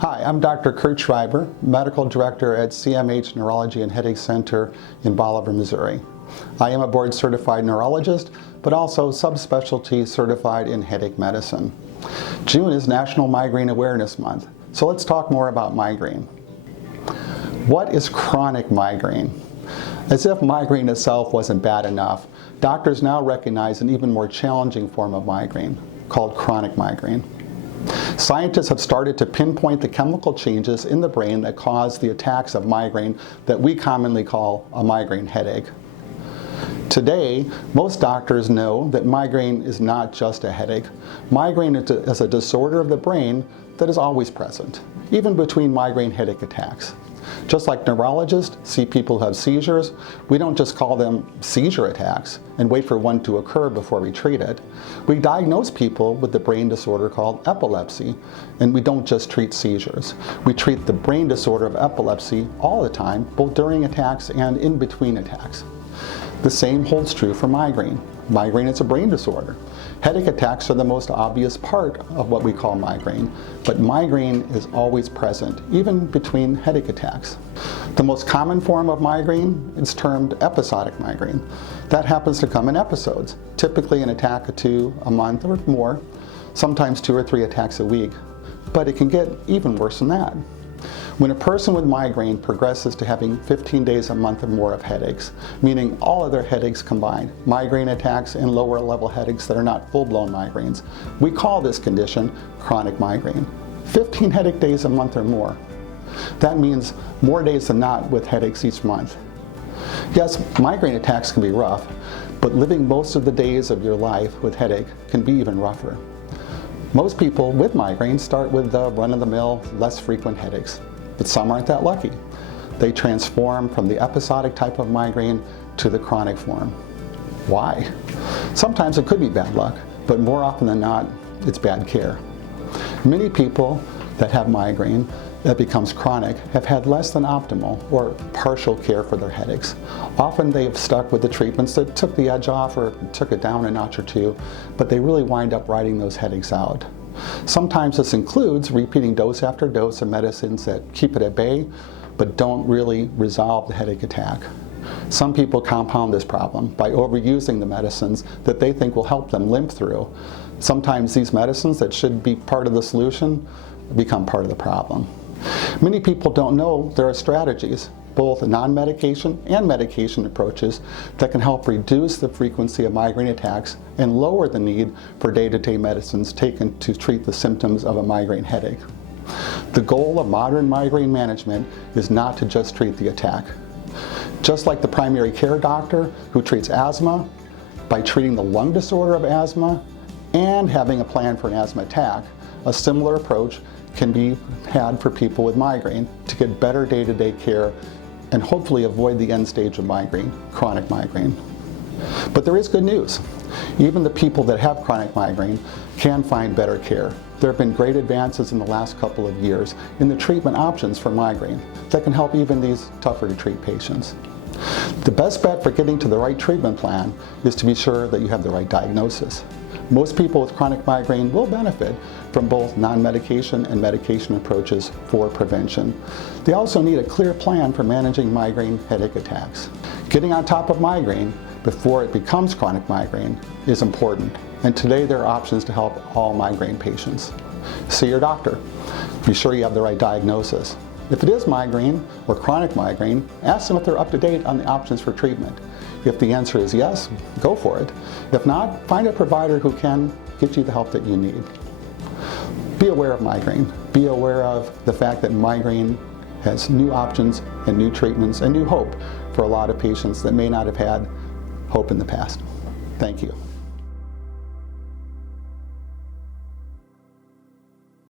Hi, I'm Dr. Kurt Schreiber, Medical Director at CMH Neurology and Headache Center in Bolivar, Missouri. I am a board-certified neurologist, but also subspecialty certified in headache medicine. June is National Migraine Awareness Month, so let's talk more about migraine. What is chronic migraine? As if migraine itself wasn't bad enough, doctors now recognize an even more challenging form of migraine, called chronic migraine. Scientists have started to pinpoint the chemical changes in the brain that cause the attacks of migraine that we commonly call a migraine headache. Today, most doctors know that migraine is not just a headache. Migraine is a disorder of the brain that is always present, even between migraine headache attacks. Just like neurologists see people who have seizures, we don't just call them seizure attacks and wait for one to occur before we treat it. We diagnose people with the brain disorder called epilepsy, and we don't just treat seizures. We treat the brain disorder of epilepsy all the time, both during attacks and in between attacks. The same holds true for migraine. Migraine is a brain disorder. Headache attacks are the most obvious part of what we call migraine, but migraine is always present, even between headache attacks. The most common form of migraine is termed episodic migraine. That happens to come in episodes, typically an attack or two a month or more, sometimes 2 or 3 attacks a week, but it can get even worse than that. When a person with migraine progresses to having 15 days a month or more of headaches, meaning all of their headaches combined, migraine attacks and lower level headaches that are not full-blown migraines, we call this condition chronic migraine. 15 headache days a month or more. That means more days than not with headaches each month. Yes, migraine attacks can be rough, but living most of the days of your life with headache can be even rougher. Most people with migraine start with the run-of-the-mill, less frequent headaches. But some aren't that lucky. They transform from the episodic type of migraine to the chronic form. Why? Sometimes it could be bad luck, but more often than not, it's bad care. Many people that have migraine that becomes chronic have had less than optimal or partial care for their headaches. Often they've stuck with the treatments that took the edge off or took it down a notch or two, but they really wind up riding those headaches out. Sometimes this includes repeating dose after dose of medicines that keep it at bay, but don't really resolve the headache attack. Some people compound this problem by overusing the medicines that they think will help them limp through. Sometimes these medicines that should be part of the solution become part of the problem. Many people don't know there are strategies, both non-medication and medication approaches, that can help reduce the frequency of migraine attacks and lower the need for day-to-day medicines taken to treat the symptoms of a migraine headache. The goal of modern migraine management is not to just treat the attack. Just like the primary care doctor who treats asthma, by treating the lung disorder of asthma and having a plan for an asthma attack, a similar approach can be had for people with migraine to get better day-to-day care and hopefully avoid the end stage of migraine, chronic migraine. But there is good news. Even the people that have chronic migraine can find better care. There have been great advances in the last couple of years in the treatment options for migraine that can help even these tougher to treat patients. The best bet for getting to the right treatment plan is to be sure that you have the right diagnosis. Most people with chronic migraine will benefit from both non-medication and medication approaches for prevention. They also need a clear plan for managing migraine headache attacks. Getting on top of migraine before it becomes chronic migraine is important, and today there are options to help all migraine patients. See your doctor. Be sure you have the right diagnosis. If it is migraine or chronic migraine, ask them if they're up to date on the options for treatment. If the answer is yes, go for it. If not, find a provider who can get you the help that you need. Be aware of migraine. Be aware of the fact that migraine has new options and new treatments and new hope for a lot of patients that may not have had hope in the past. Thank you.